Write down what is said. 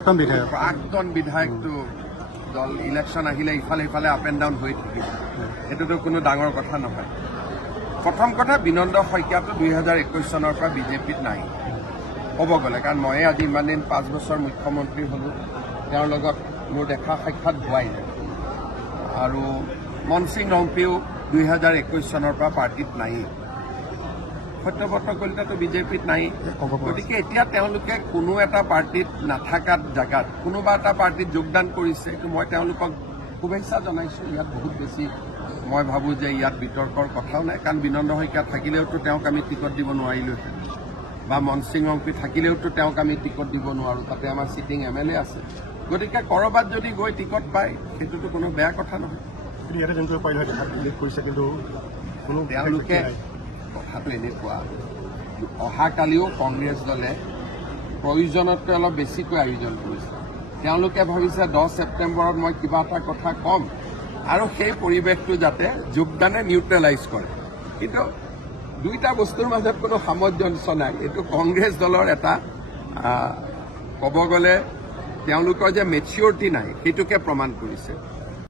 প্ৰাক্তন বিধায়কটো দল ইলেকশ্যন আহিলে ইফালে ইফালে আপ এণ্ড ডাউন হৈ থাকিব, এইটোতো কোনো ডাঙৰ কথা নহয়। প্ৰথম কথা, বিনন্দ শইকীয়াটো 2021 চনৰ পৰা বিজেপিত নাই ক'ব গ'লে, কাৰণ ময়ে আজি ইমান দিন 5 বছৰ মুখ্যমন্ত্ৰী হ'লোঁ, তেওঁৰ লগত মোৰ দেখা সাক্ষাৎ হোৱাই নাই। আৰু মনসিং ৰংপিও 2021 চনৰ পৰা পাৰ্টিত নায়েই, সত্যব্ৰত কলিতাটো বিজেপিত নাই। গতিকে এতিয়া তেওঁলোকে কোনো এটা পাৰ্টিত নাথাকাত জেগাত কোনোবা এটা পাৰ্টিত যোগদান কৰিছে, এইটো মই তেওঁলোকক শুভেচ্ছা জনাইছোঁ। ইয়াত বহুত বেছি মই ভাবোঁ যে ইয়াত বিতৰ্কৰ কথাও নাই, কাৰণ বিনন্দ শইকীয়া থাকিলেওতো তেওঁক আমি টিকট দিব নোৱাৰিলোহেঁতেন, বা মনসিং ৰংপি থাকিলেওতো তেওঁক আমি টিকট দিব নোৱাৰোঁ, তাতে আমাৰ চিটিং MLA আছে। গতিকে ক'ৰবাত যদি গৈ টিকট পায় সেইটোতো কোনো বেয়া কথা নহয়। তেওঁলোকে কথাটো এনেকুৱা, অহাকালিও কংগ্ৰেছ দলে প্ৰয়োজনতকৈ অলপ বেছিকৈ আয়োজন কৰিছে। তেওঁলোকে ভাবিছে 10 ছেপ্টেম্বৰত মই কিবা এটা কথা ক'ম আৰু সেই পৰিৱেশটো যাতে যোগদানে নিউট্ৰেলাইজ কৰে, কিন্তু দুইটা বস্তুৰ মাজত কোনো সামঞ্জস্য নাই। এইটো কংগ্ৰেছ দলৰ এটা ক'ব গ'লে তেওঁলোকৰ যে মেচিয়ৰিটি নাই সেইটোকে প্ৰমাণ কৰিছে।